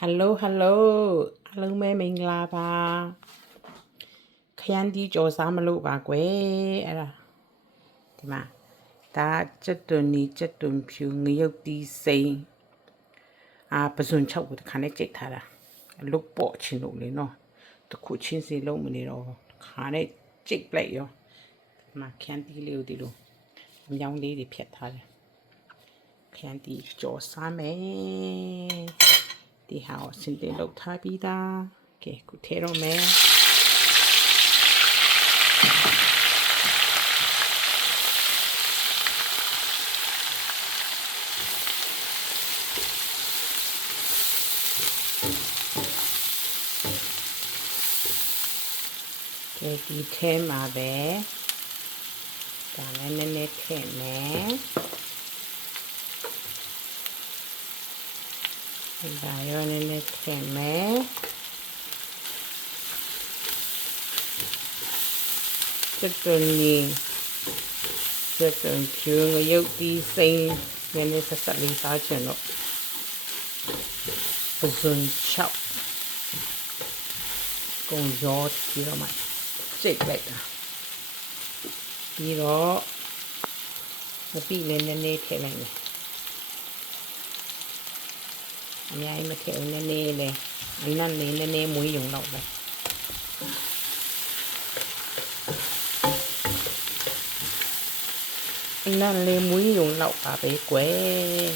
ဟယ်လိုဟယ်လိုအားလုံးပဲမင်္ဂလာပါခရမ်းတီးကြော်စားမလို့ပါကွယ်အဲ့ဒါဒီမှာဒါစက်သွန်နီစက်သွန်ဖြူငရုတ်တီးစိန်အာပစွန်ချုပ်ကိုတခါနဲ့ကြိတ်ထားတာလုတ်ပေါ့ချင်းလို့လေနော်တခုချင်းစီလုံးမနေတော့ခါနဲ့ကြိတ်ပလိုက်ရောဒီမှာခရမ်းတီးလေးကိုဒီလိုအမြောင်းလေးတွေဖြတ်ထားတယ်ခရမ်းတီးကြော်စားမယ် ဒီဟာကိုစင်တင်လုပ်ထားပြီးသားကဲခုထဲတော့မယ်ကဲဒီထဲမှာပဲဒါလည်းနည်းနည်းထည့်မယ် ဒါရောနည်းနည်းထည့်မယ်စက်သွန်ကြီးစက်သွန်ဖြူငရုတ်တီးစိမ်းနည်းနည်းဆက်ဆက်လေးစားချင်တော့ပဇွန် အများကြီးမထည့်ဘူးနည်းနည်းလေးအနံ့လေးနည်းနည်းမွေးရုံတော့ပဲအနံ့လေးမွေးရုံတော့ပါပဲကွယ်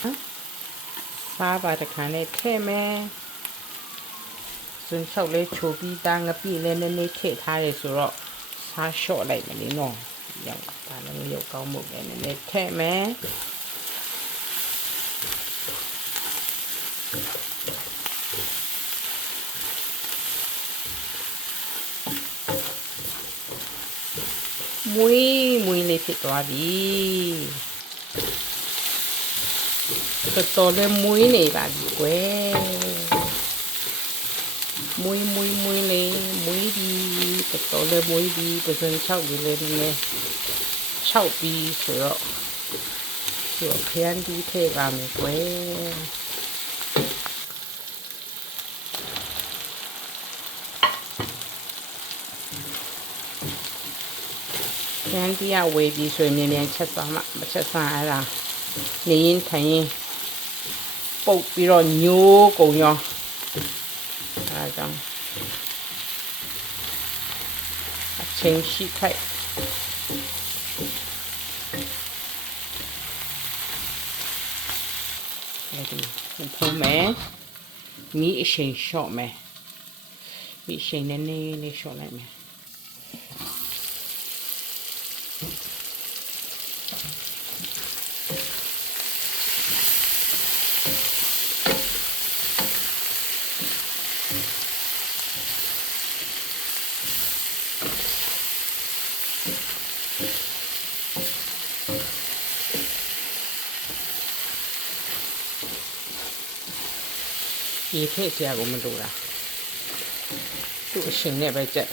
ဟမ်စားပါတခါနဲ့ထည့်မယ်စွန်းချောက်လေးချိုပြီးသားငပိလေးနည်းနည်းထည့်ထားတယ်ဆိုတော့စားလျှော့လိုက်မယ်လေနော် ရောက်ဒါလည်းရုပ်ကောင်းမှုပဲနည်းနည်းထည့်မယ်မွေးမွေးလေးဖြစ်သွားပြီတော်တော်လေးမွေးနေပါပြီကွယ်မွေးမွေးမွေးလေးမွေးပြီ တော်တော်လေးမွေးပြီပစံ6ကြီးလေးနည်းနည်း6ပြီးဆိုတော့ဆိုတော့ခရမ်းဒီထည့်ပါမယ်ကွယ်ခရမ်းဒီကဝေးပြီးဆိုရင်မြန်မြန်ချက်စားမှမချက်စားအဲ့ဒါနေရင်ထိုင်ရင်ပုတ်ပြီးတော့ညိုးကုန်ရောအဲဒါကြောင့် အ ချင်းရှိခိုက်အဲဒီဖုံးမယ်မီးအရှိန်လျှော့မယ်မီးအရှိန်နည်းနည်းလေးလျှော့လိုက်မယ် ဒီထည့်စရာကိုမလိုတာသူ့အရှိန်နဲ့ပဲကြက်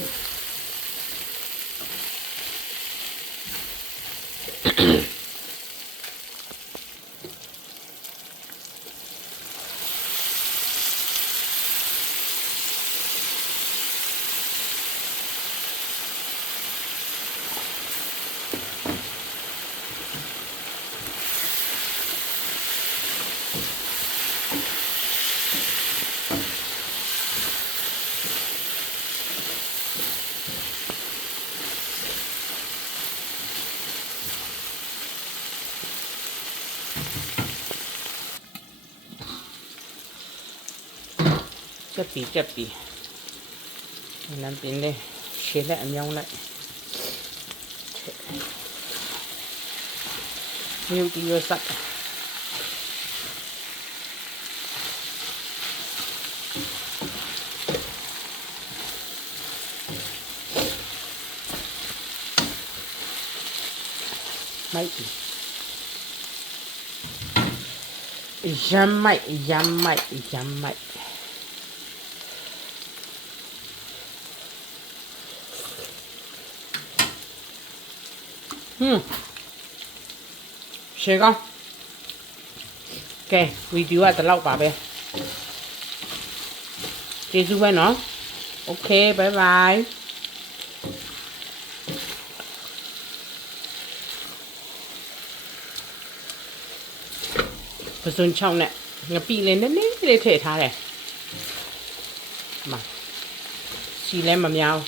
ကြက်ပြီကြက်ပြီလမ်းပင်လေးရှည်လက်အမြောင်းလိုက် Hmm. Xe con. Ok, video tại lâu bà bè. Chị du nó. Ok, bye bye. Và dồn trong này, nó bị lên đến đấy, để thể thả này. Mà. Xì lên mà mèo.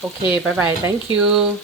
Ok, bye bye, thank you.